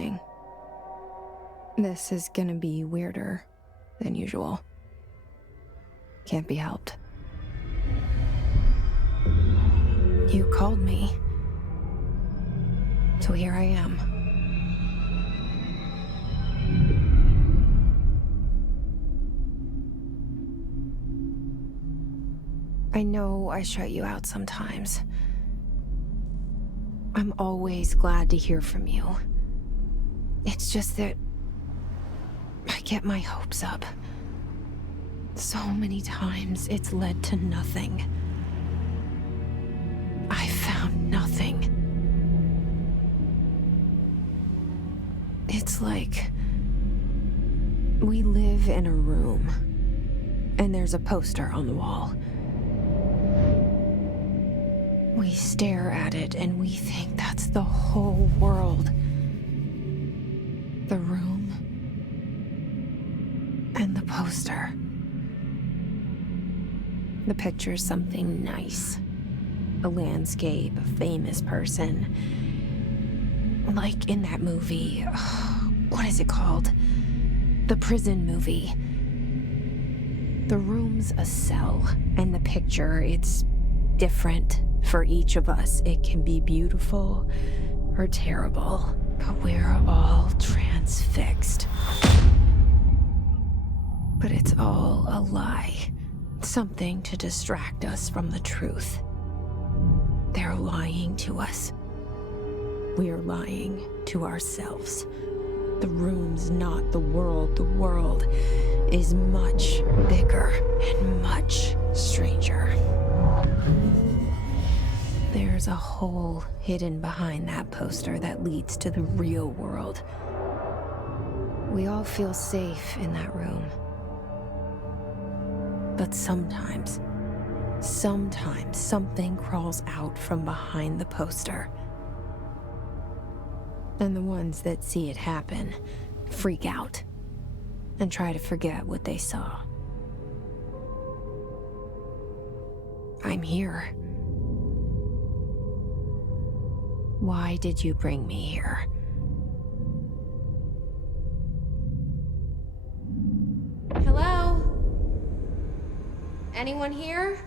warning. This is gonna be weirder than usual. Can't be helped. You called me. So here I am. I know I shut you out sometimes. I'm always glad to hear from you. It's just that I get my hopes up. So many times it's led to nothing. I found nothing. It's like we live in a room, and there's a poster on the wall. We stare at it and we think that's the whole world. The room and the poster. The picture's something nice. A landscape, a famous person. Like in that movie, what is it called? The prison movie. The room's a cell, and the picture, it's different for each of us. It can be beautiful or terrible, but we're all transfixed. But it's all a lie. Something to distract us from the truth. They're lying to us. We're lying to ourselves. The room's not the world. The world is much bigger and much stranger. There's a hole hidden behind that poster that leads to the real world. We all feel safe in that room. But sometimes something crawls out from behind the poster. And the ones that see it happen freak out and try to forget what they saw. I'm here. Why did you bring me here? Hello? Anyone here?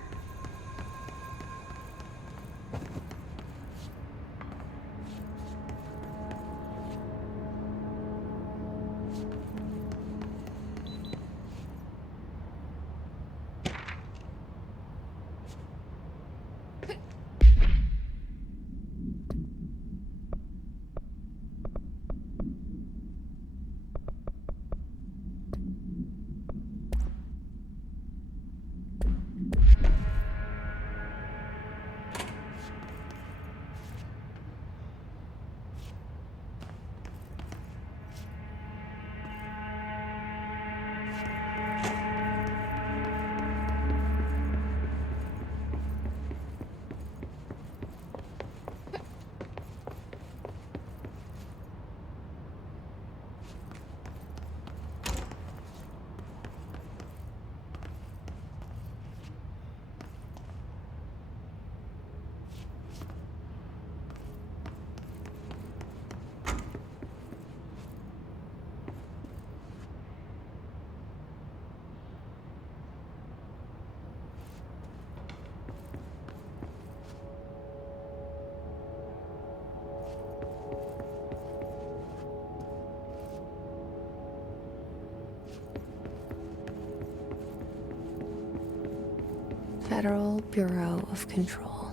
Federal Bureau of Control.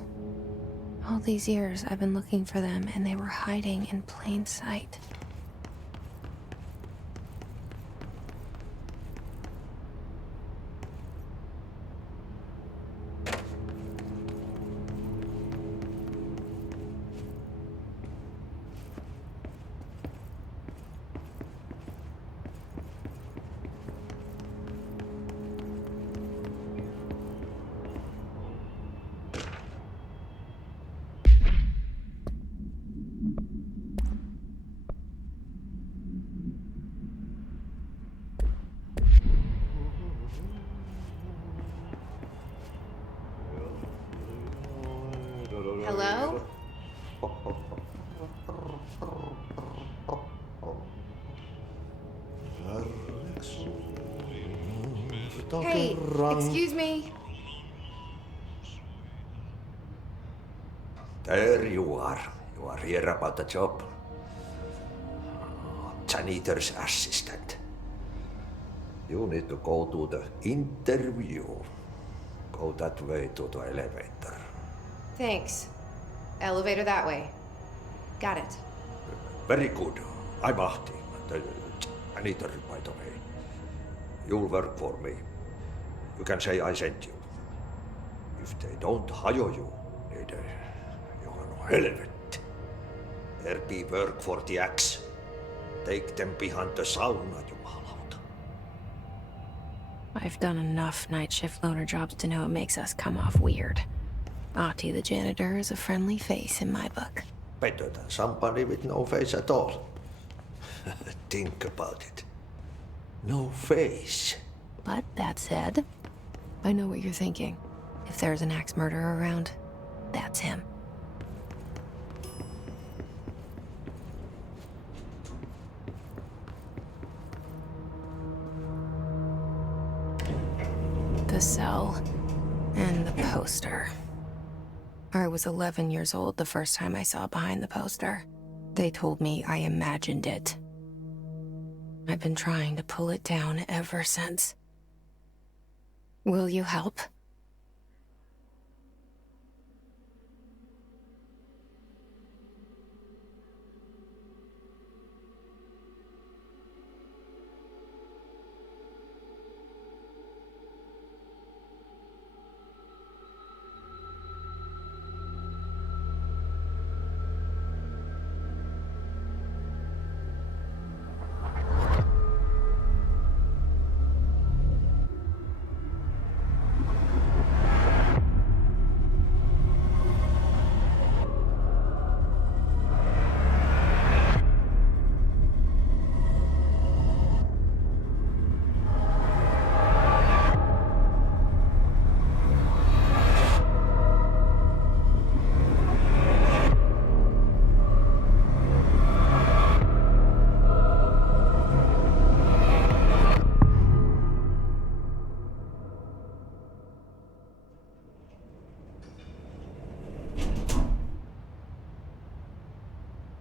All these years I've been looking for them, and they were hiding in plain sight. Hey, excuse me. There you are. You are here about the job. Janitor's assistant. You need to go to the interview. Go that way to the elevator. Thanks. Elevator that way. Got it. Very good. I'm Ahti, the janitor, by the way. You'll work for me. You can say I sent you. If they don't hire you, you're on helvet. There be work for the axe. Take them behind the sauna, jumalauta. I've done enough night shift loner jobs to know it makes us come off weird. Ahti the janitor is a friendly face in my book. Better than somebody with no face at all. Think about it. No face. But that said, I know what you're thinking. If there's an axe murderer around, that's him. The cell and the poster. I was 11 years old the first time I saw behind the poster. They told me I imagined it. I've been trying to pull it down ever since. Will you help?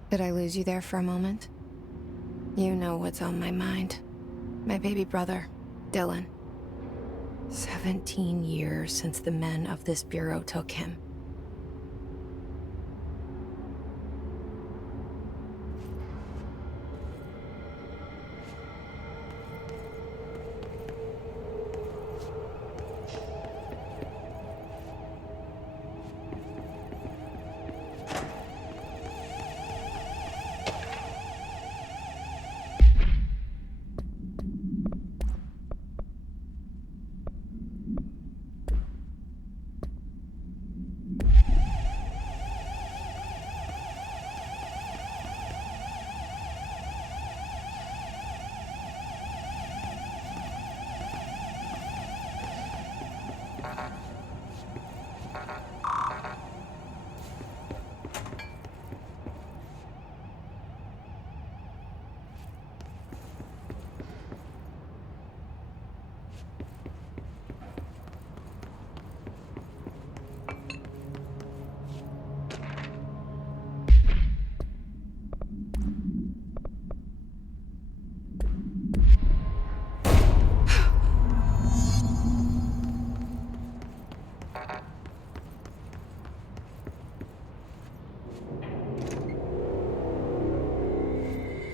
Did I lose you there for a moment? You know what's on my mind. My baby brother, Dylan. 17 years since the men of this bureau took him.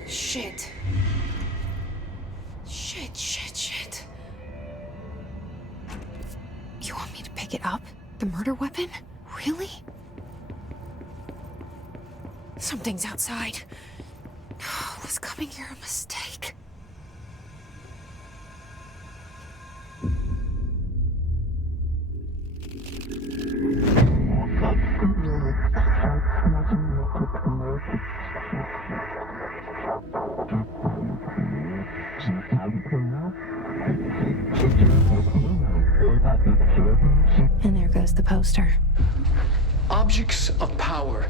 Shit. Shit. You want me to pick it up? The murder weapon? Really? Something's outside. Was coming here a mistake? And there goes the poster. Objects of power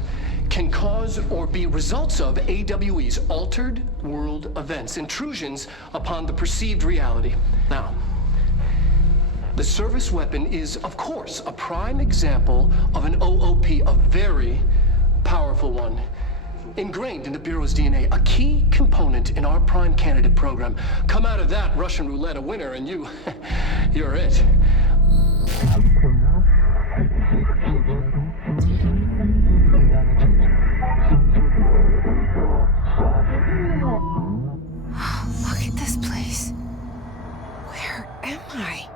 can cause or be results of AWE's altered world events, intrusions upon the perceived reality. Now, The service weapon is, of course, a prime example of an OOP, a very powerful one. Ingrained in the Bureau's DNA, a key component in our prime candidate program. Come out of that Russian roulette a winner, and you're it. Look at this place. Where am I?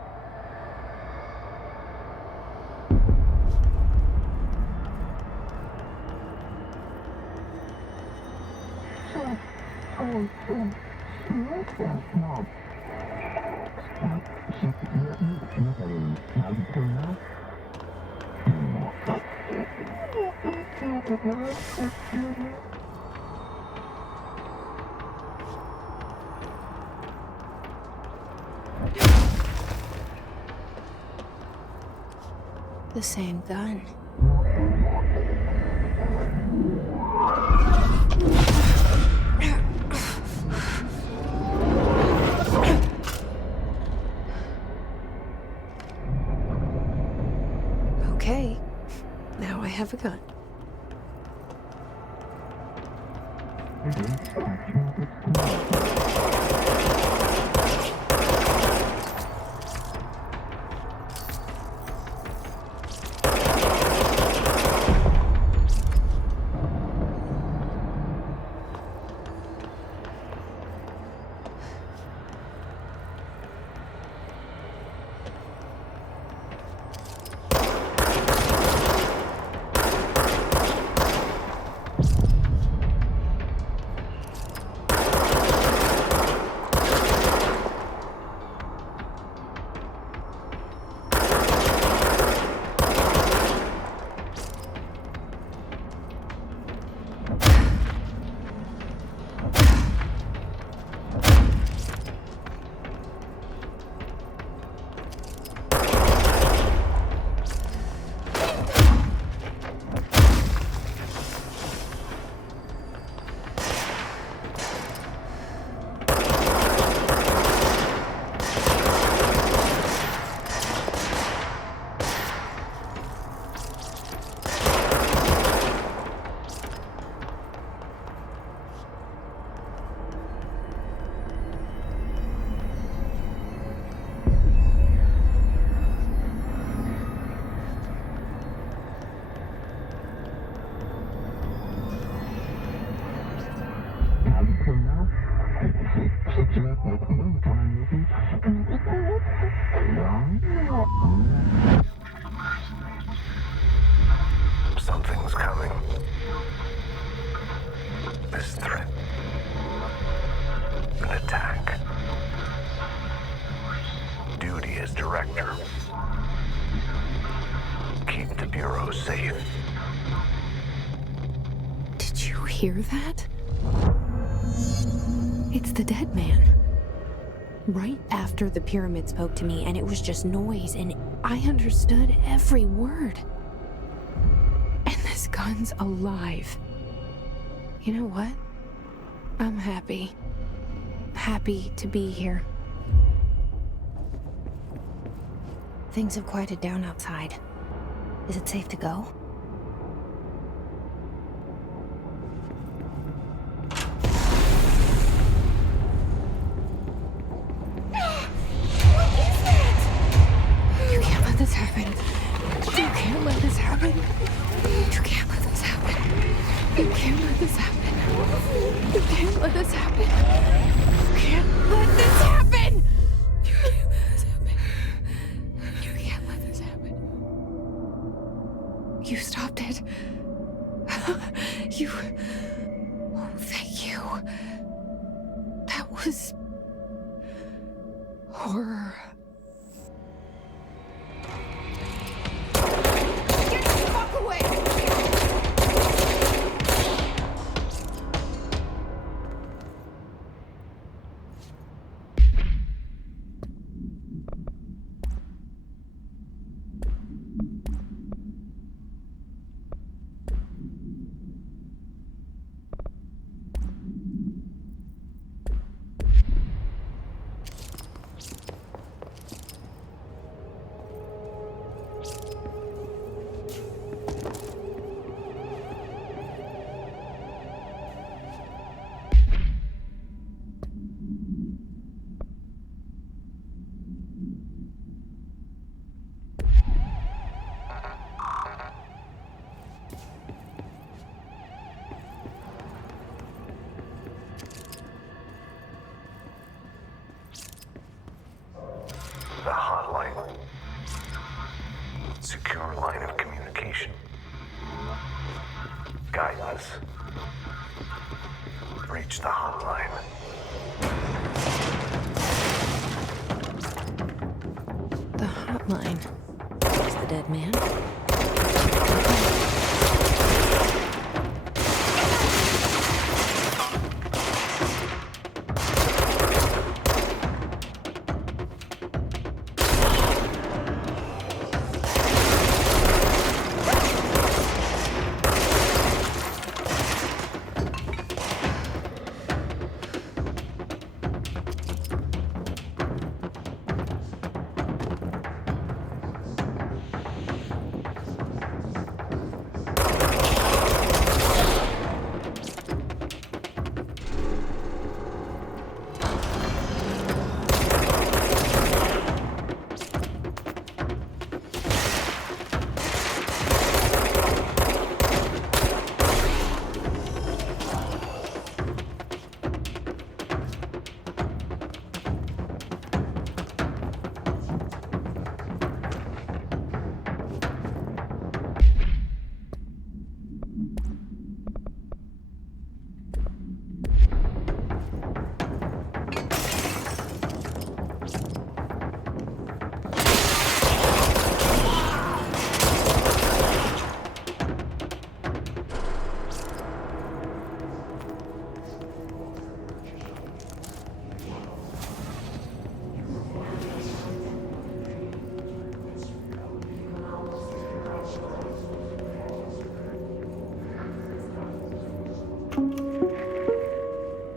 The same gun. Okay, now I have a gun. Something's coming. This threat. An attack. Duty as director. Keep the Bureau safe. Did you hear that? It's the dead man. Right after the pyramid spoke to me, and it was just noise, and I understood every word. And this gun's alive. You know what? I'm happy. Happy to be here. Things have quieted down outside. Is it safe to go? You can't let this happen. You can't let this happen. You can't let this happen. You can't let this happen. You can't let this happen. You can't let this happen. You can't let this happen. You can't let this happen. You stopped it. You. Oh, thank you. That was horror. Get the fuck away! The hotline. Secure line of communication. Guidance. Reach the hotline. The hotline. Is the dead man?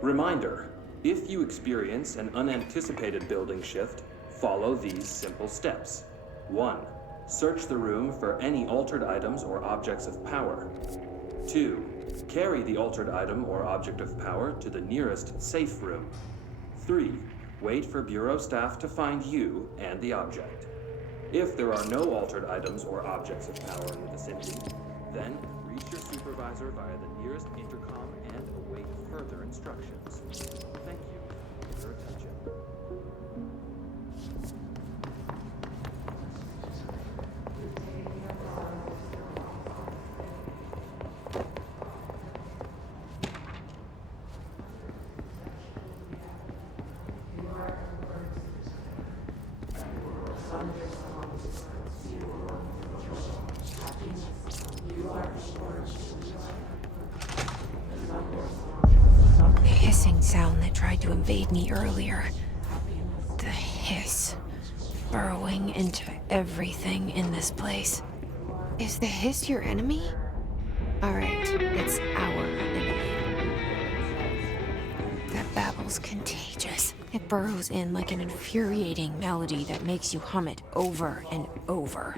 Reminder, if you experience an unanticipated building shift, follow these simple steps. 1. Search the room for any altered items or objects of power. 2. Carry the altered item or object of power to the nearest safe room. 3. Wait for Bureau staff to find you and the object. If there are no altered items or objects of power in the vicinity, then reach your supervisor via the nearest intercom and await further instructions. Thank you for your attention. The hissing sound that tried to invade me earlier. The hiss. Burrowing into everything in this place. Is the hiss your enemy? Alright, it's our enemy. That babble's contagious. It burrows in like an infuriating melody that makes you hum it over and over.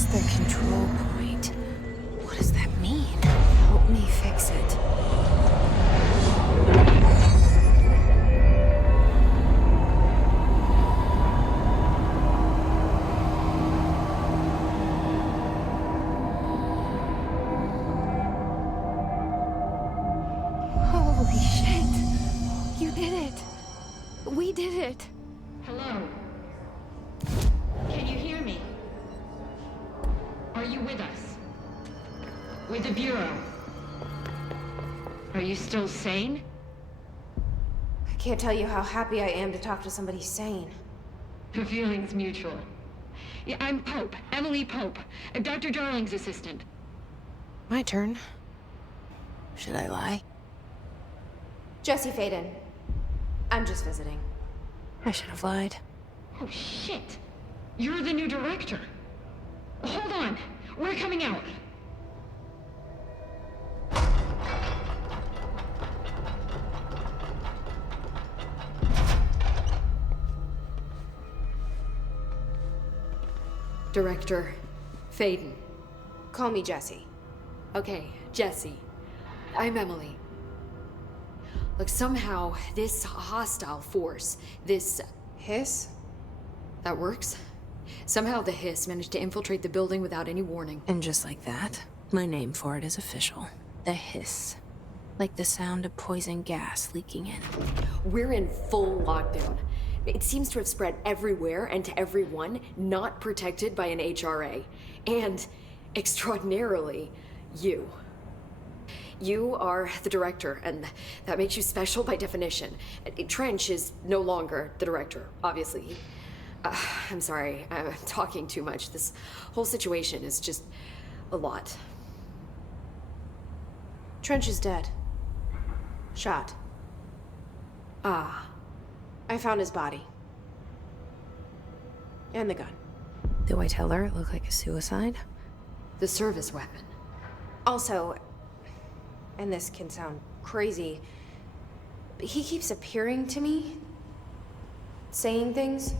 That's the control point. What does that mean? Help me fix it. Holy shit! You did it! We did it! Hello? Can you hear me? Are you with us? With the Bureau? Are you still sane? I can't tell you how happy I am to talk to somebody sane. The feeling's mutual. Yeah, I'm Pope, Emily Pope, Dr. Darling's assistant. My turn. Should I lie? Jesse Faden. I'm just visiting. I should have lied. Oh, shit. You're the new director. Hold on. We're coming out. Director Faden. Call me Jesse. Okay, Jesse. I'm Emily. Look, somehow this hostile force, this... Hiss? that works? Somehow the hiss managed to infiltrate the building without any warning. And just like that, my name for it is official. The hiss. Like the sound of poison gas leaking in. We're in full lockdown. It seems to have spread everywhere and to everyone not protected by an HRA. And, extraordinarily, you. You are the director, and that makes you special by definition. Trench is no longer the director, obviously. I'm sorry, I'm talking too much. This whole situation is just a lot. Trench is dead. Shot. Ah. I found his body. And the gun. Do I tell her it looked like a suicide? The service weapon. Also, and this can sound crazy, but he keeps appearing to me, saying things.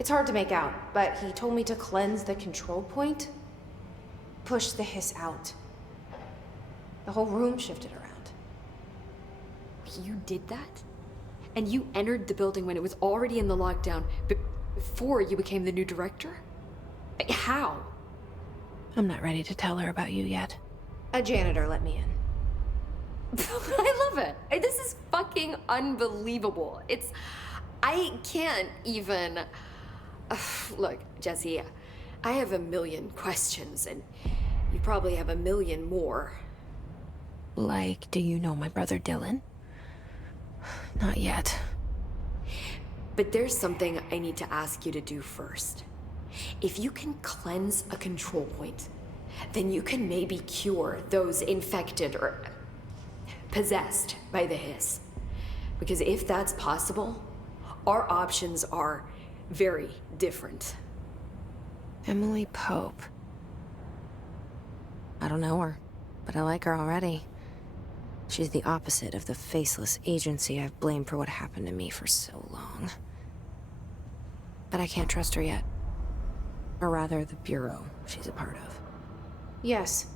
It's hard to make out, but he told me to cleanse the control point, push the hiss out. The whole room shifted around. You did that? And you entered the building when it was already in the lockdown before you became the new director? How? I'm not ready to tell her about you yet. A janitor let me in. I love it. This is fucking unbelievable. I can't even... Look, Jesse, I have a million questions, and you probably have a million more. Like, do you know my brother Dylan? Not yet. But there's something I need to ask you to do first. If you can cleanse a control point, then you can maybe cure those infected or possessed by the hiss. Because if that's possible, our options are very different. Emily Pope. I don't know her, but I like her already. She's the opposite of the faceless agency I've blamed for what happened to me for so long. But I can't trust her yet. Or rather, the Bureau she's a part of. Yes.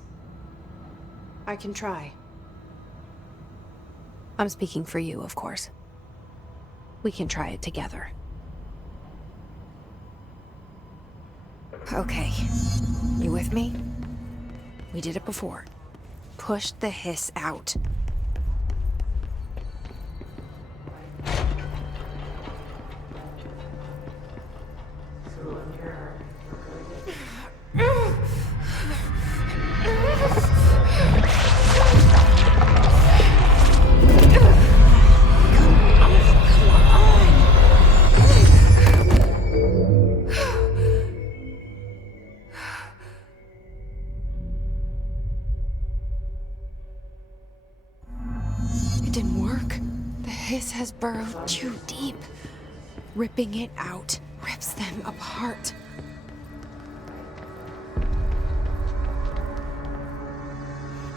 I can try. I'm speaking for you, of course. We can try it together. Okay. You with me? We did it before. Push the hiss out. Has burrowed too deep. Ripping it out rips them apart.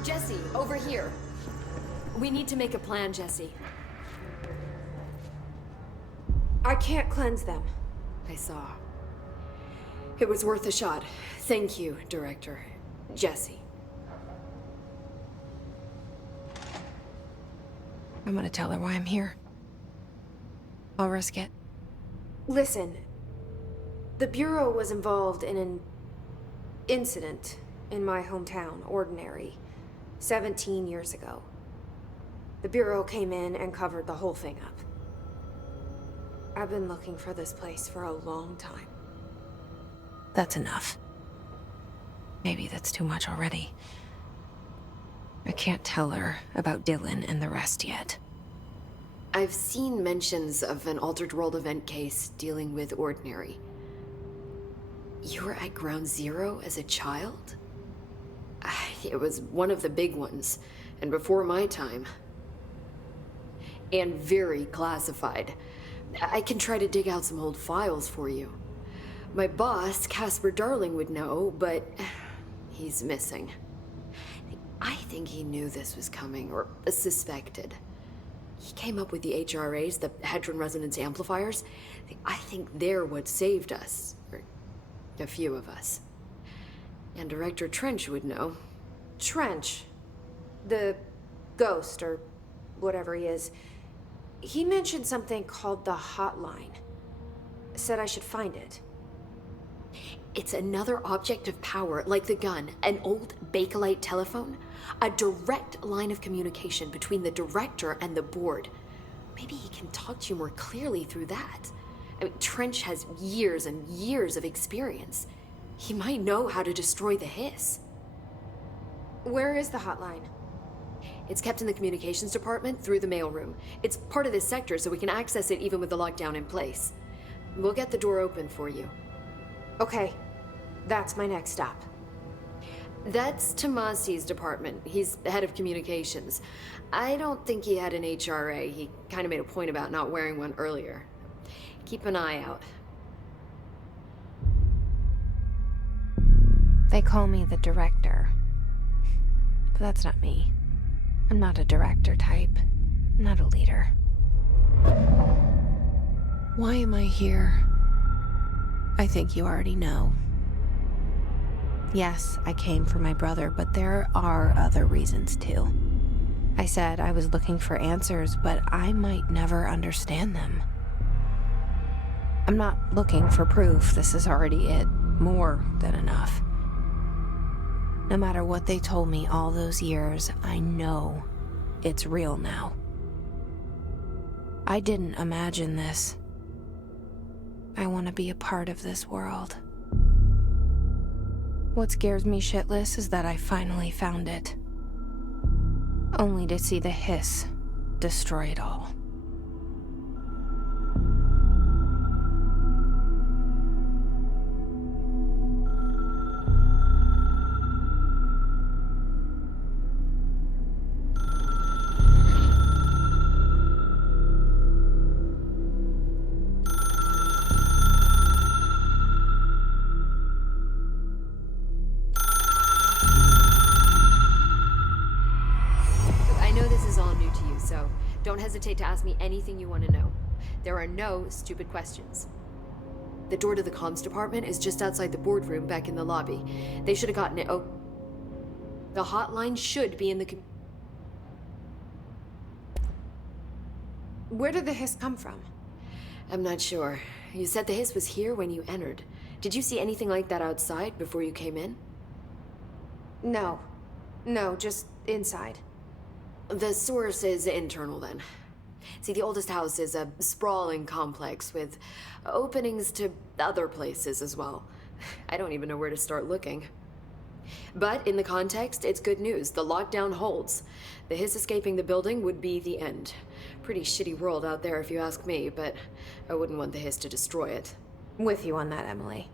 Jesse, over here. We need to make a plan, Jesse. I can't cleanse them. I saw. It was worth a shot. Thank you, Director. Jesse. I'm gonna tell her why I'm here. I'll risk it. Listen, the Bureau was involved in an incident in my hometown, Ordinary, 17 years ago. The Bureau came in and covered the whole thing up. I've been looking for this place for a long time. That's enough. Maybe that's too much already. I can't tell her about Dylan and the rest yet. I've seen mentions of an Altered World event case dealing with Ordinary. You were at Ground Zero as a child? It was one of the big ones, and before my time. And very classified. I can try to dig out some old files for you. My boss, Casper Darling, would know, but he's missing. I think he knew this was coming, or suspected. He came up with the HRAs, the Hadron Resonance Amplifiers. I think they're what saved us, or a few of us. And Director Trench would know. Trench, the ghost, or whatever he is, he mentioned something called the Hotline. Said I should find it. It's another object of power, like the gun, an old Bakelite telephone, a direct line of communication between the director and the board. Maybe he can talk to you more clearly through that. I mean, Trench has years and years of experience. He might know how to destroy the hiss. Where is the hotline? It's kept in the communications department through the mailroom. It's part of this sector, so we can access it even with the lockdown in place. We'll get the door open for you. Okay, that's my next stop. That's Tomasi's department. He's the head of communications. I don't think he had an HRA. He kind of made a point about not wearing one earlier. Keep an eye out. They call me the director. But that's not me. I'm not a director type. I'm not a leader. Why am I here? I think you already know. Yes, I came for my brother, but there are other reasons too. I said I was looking for answers, but I might never understand them. I'm not looking for proof. This is already it. More than enough. No matter what they told me all those years, I know it's real now. I didn't imagine this. I want to be a part of this world. What scares me shitless is that I finally found it. Only to see the hiss destroy it all. Don't hesitate to ask me anything you want to know. There are no stupid questions. The door to the comms department is just outside the boardroom back in the lobby. They should have gotten it. Oh, the hotline should be in the... Where did the hiss come from? I'm not sure. You said the hiss was here when you entered. Did you see anything like that outside before you came in? No. No, just inside. The source is internal, then. See, the oldest house is a sprawling complex with openings to other places as well. I don't even know where to start looking. But in the context, it's good news. The lockdown holds. The hiss escaping the building would be the end. Pretty shitty world out there if you ask me, but I wouldn't want the hiss to destroy it. With you on that, Emily.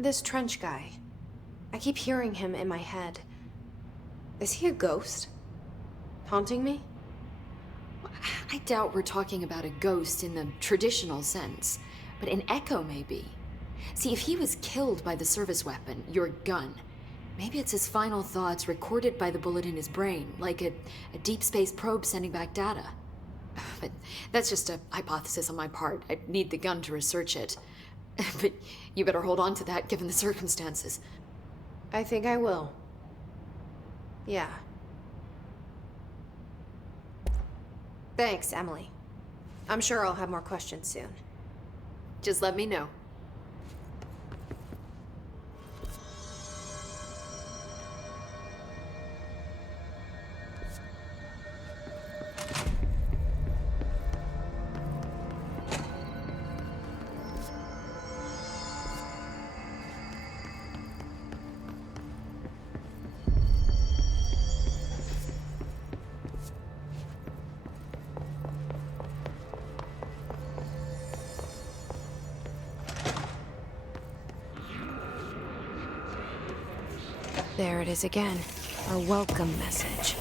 This Trench guy. I keep hearing him in my head. Is he a ghost? Haunting me? I doubt we're talking about a ghost in the traditional sense, but an echo maybe. See, if he was killed by the service weapon, your gun, Maybe it's his final thoughts recorded by the bullet in his brain, like a deep space probe sending back data. But that's just a hypothesis on my part. I'd need the gun to research it. But you better hold on to that given the circumstances. I think I will. Yeah. Thanks, Emily. I'm sure I'll have more questions soon. Just let me know. There it is again. Our welcome message.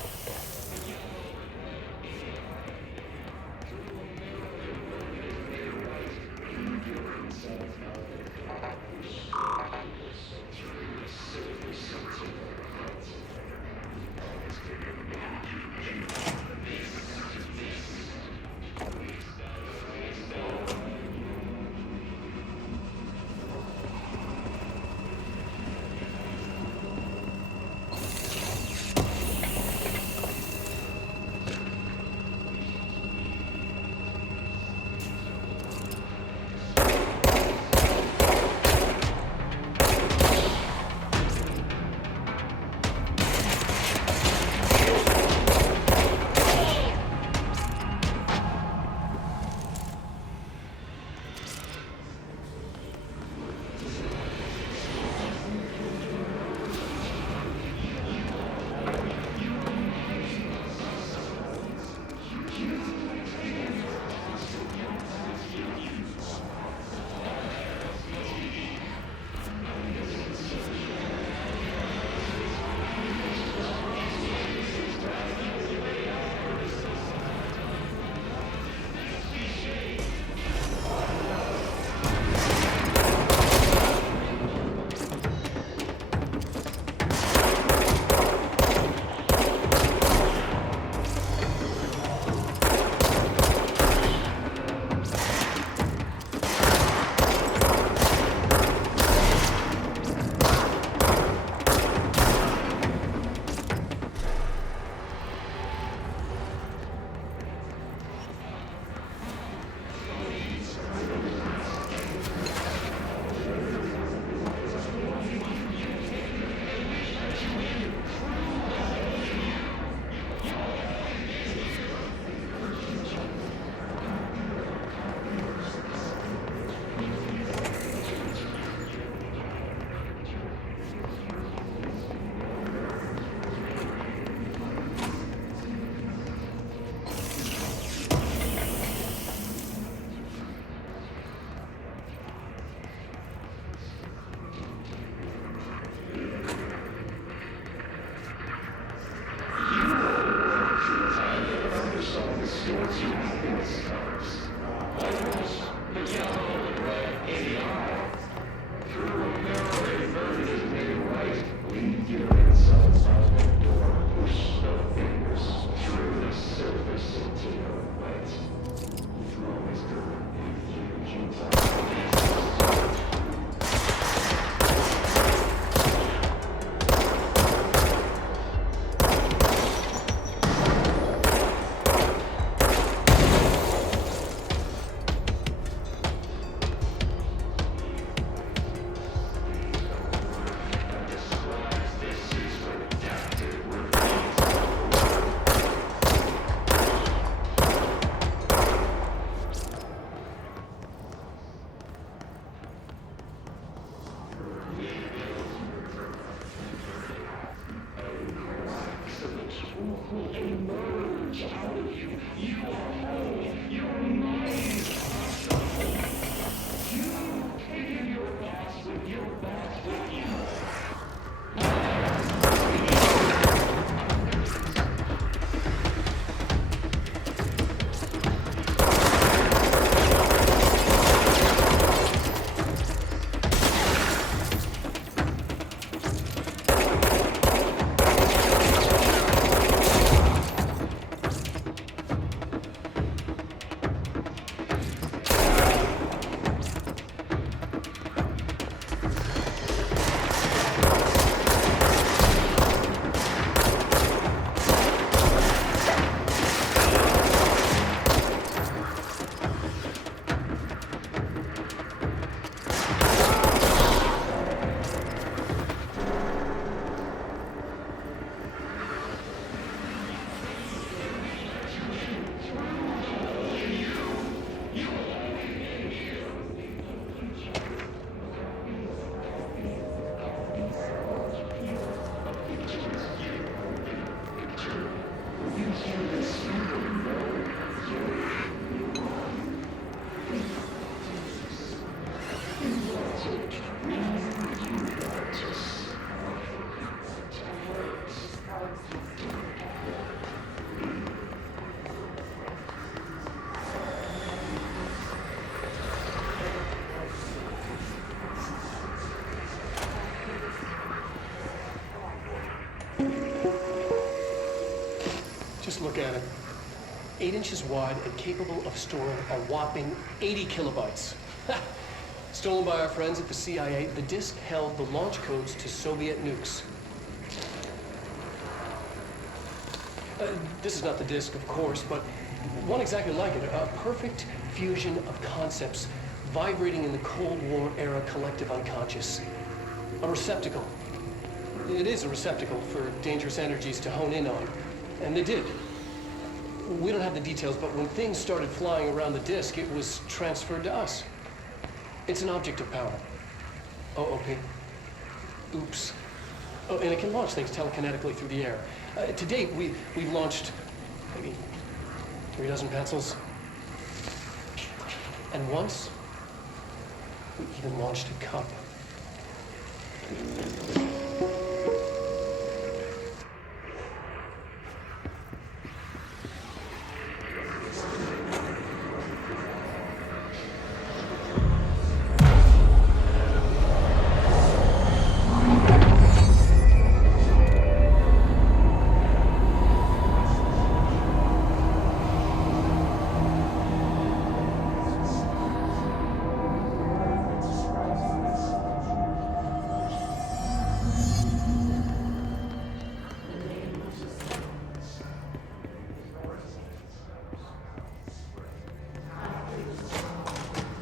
Just look at it. 8 inches wide and capable of storing a whopping 80 kilobytes. Stolen by our friends at the CIA, the disk held the launch codes to Soviet nukes. This is not the disk, of course, but one exactly like it. A perfect fusion of concepts vibrating in the Cold War era collective unconscious. A receptacle. It is a receptacle for dangerous energies to hone in on. And they did. We don't have the details, but when things started flying around the disk, it was transferred to us. It's an object of power. OOP. Oops. Oh, and it can launch things telekinetically through the air. To date, we've launched maybe 3 dozen pencils. And once, we even launched a cup.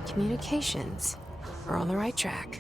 Communications are on the right track.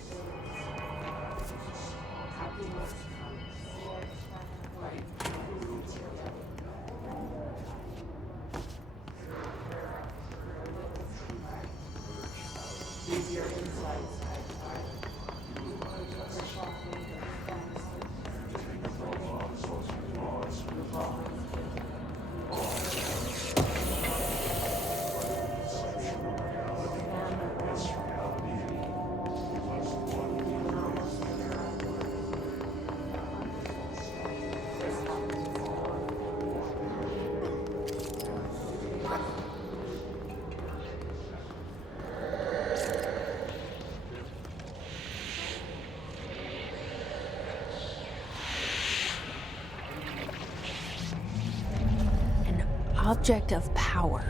Object of power.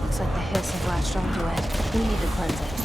Looks like the hiss has latched onto it. We need to cleanse it.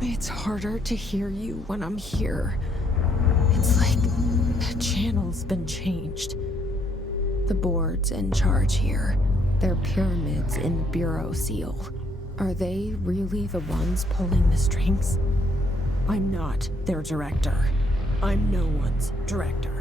It's harder to hear you when I'm here. It's like the channel's been changed. The board's in charge here. They're pyramids in the Bureau seal. Are they really the ones pulling the strings? I'm not their director. I'm no one's director.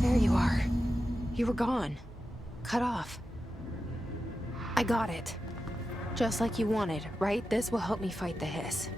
There you are. You were gone. Cut off. I got it. Just like you wanted, right? This will help me fight the hiss.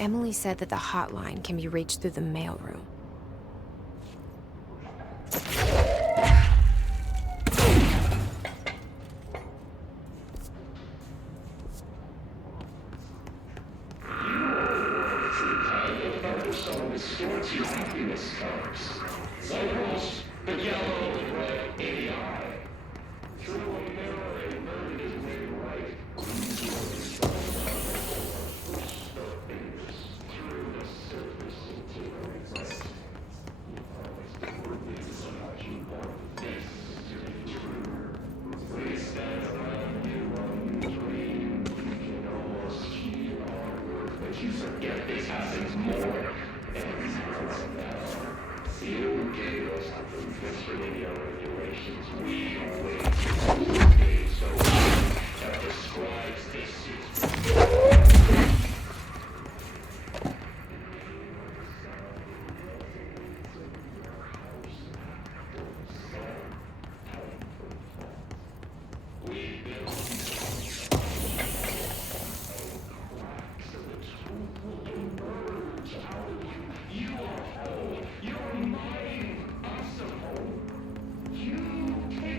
Emily said that the hotline can be reached through the mailroom. You